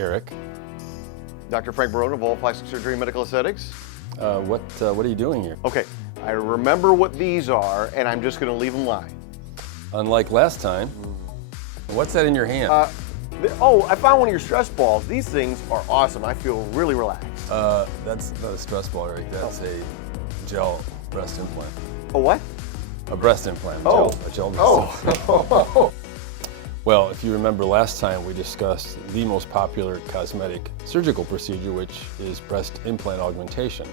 Eric. Dr. Frank Barone of Evolv Plastic Surgery and Medical Aesthetics. What are you doing here? Okay, I remember what these are, and I'm just going to leave them lie. Unlike last time, what's that in your hand? Oh, I found one of your stress balls. These things are awesome. I feel really relaxed. That's not a stress ball, Eric. That's a gel breast implant. A what? A breast implant. Oh. A gel breast implant. Well, if you remember last time, we discussed the most popular cosmetic surgical procedure, which is breast implant augmentation.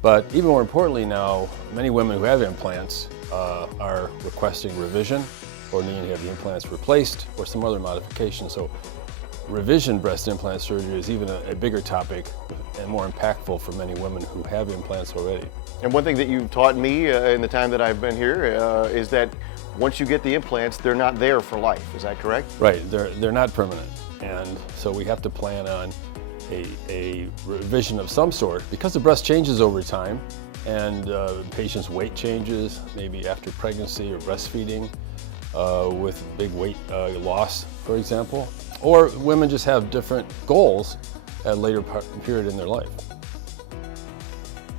But even more importantly now, many women who have implants are requesting revision or needing to have the implants replaced or some other modification. So revision breast implant surgery is even a bigger topic and more impactful for many women who have implants already. And one thing that you've taught me in the time that I've been here is that once you get the implants, they're not there for life. Is that correct? Right, they're not permanent. And so we have to plan on a revision of some sort because the breast changes over time and patient's weight changes, maybe after pregnancy or breastfeeding with big weight loss, for example. Or women just have different goals at a later period in their life.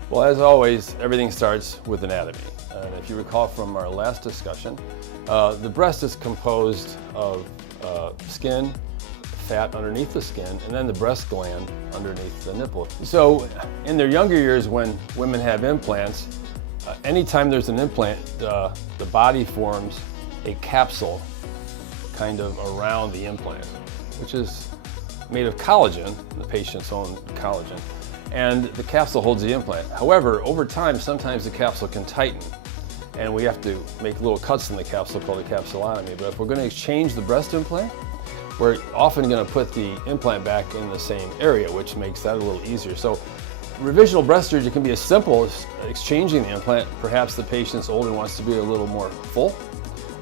Well, as always, everything starts with anatomy. And if you recall from our last discussion, the breast is composed of skin, fat underneath the skin, and then the breast gland underneath the nipple. So in their younger years when women have implants, anytime there's an implant, the body forms a capsule kind of around the implant, which is made of collagen, the patient's own collagen, and the capsule holds the implant. However, over time, sometimes the capsule can tighten, and we have to make little cuts in the capsule called a capsulotomy. But if we're going to exchange the breast implant, we're often going to put the implant back in the same area, which makes that a little easier. So revisional breast surgery can be as simple as exchanging the implant. Perhaps the patient's older and wants to be a little more full,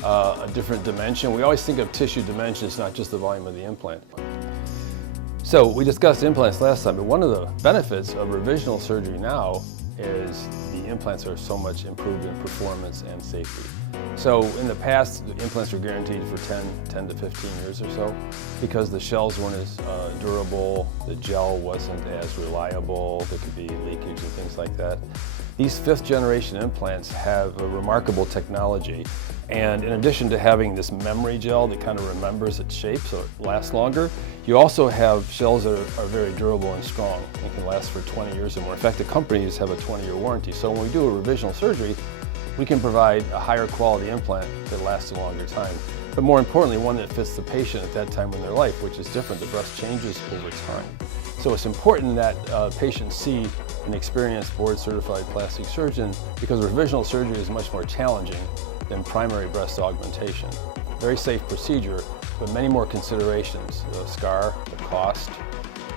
a different dimension. We always think of tissue dimensions, not just the volume of the implant. So we discussed implants last time, but one of the benefits of revisional surgery now is the implants are so much improved in performance and safety. So in the past, the implants were guaranteed for 10 to 15 years or so because the shells weren't as durable, the gel wasn't as reliable, there could be leakage and things like that. These 5th generation implants have a remarkable technology, and in addition to having this memory gel that kind of remembers its shape so it lasts longer, you also have shells that are very durable and strong and can last for 20 years or more. In fact, the companies have a 20-year warranty. So when we do a revisional surgery, we can provide a higher quality implant that lasts a longer time. But more importantly, one that fits the patient at that time in their life, which is different. The breast changes over time. So it's important that patients see an experienced board-certified plastic surgeon because revisional surgery is much more challenging than primary breast augmentation. Very safe procedure, but many more considerations. The scar, the cost,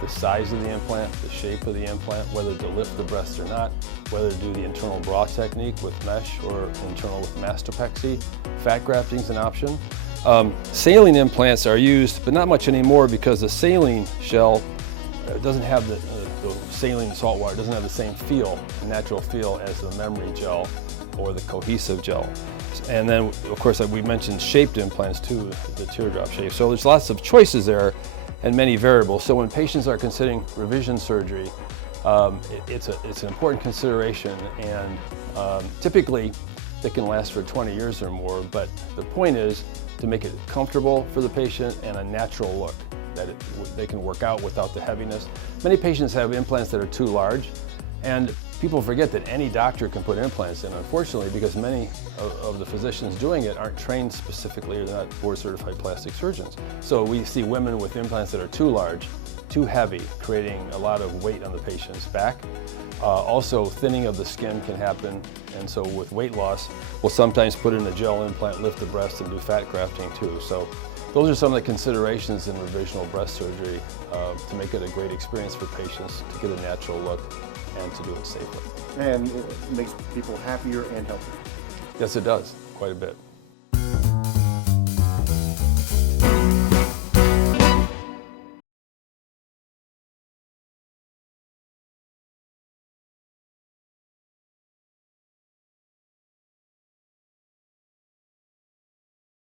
the size of the implant, the shape of the implant, whether to lift the breast or not, whether to do the internal bra technique with mesh or internal with mastopexy. Fat grafting is an option. Saline implants are used, but not much anymore because the saline shell doesn't have the saline salt water, doesn't have the same feel, natural feel as the memory gel or the cohesive gel. And then, of course, we mentioned shaped implants too, the teardrop shape. So there's lots of choices there and many variables. So when patients are considering revision surgery, it's an important consideration, and typically it can last for 20 years or more, but the point is to make it comfortable for the patient and a natural look, that they can work out without the heaviness. Many patients have implants that are too large, and people forget that any doctor can put implants in, unfortunately, because many of the physicians doing it aren't trained specifically or they're not board-certified plastic surgeons. So we see women with implants that are too large, too heavy, creating a lot of weight on the patient's back. Also, thinning of the skin can happen, and so with weight loss, we'll sometimes put in a gel implant, lift the breast, and do fat grafting too. So those are some of the considerations in revisional breast surgery to make it a great experience for patients to get a natural look and to do it safely. And it makes people happier and healthier. Yes, it does, quite a bit.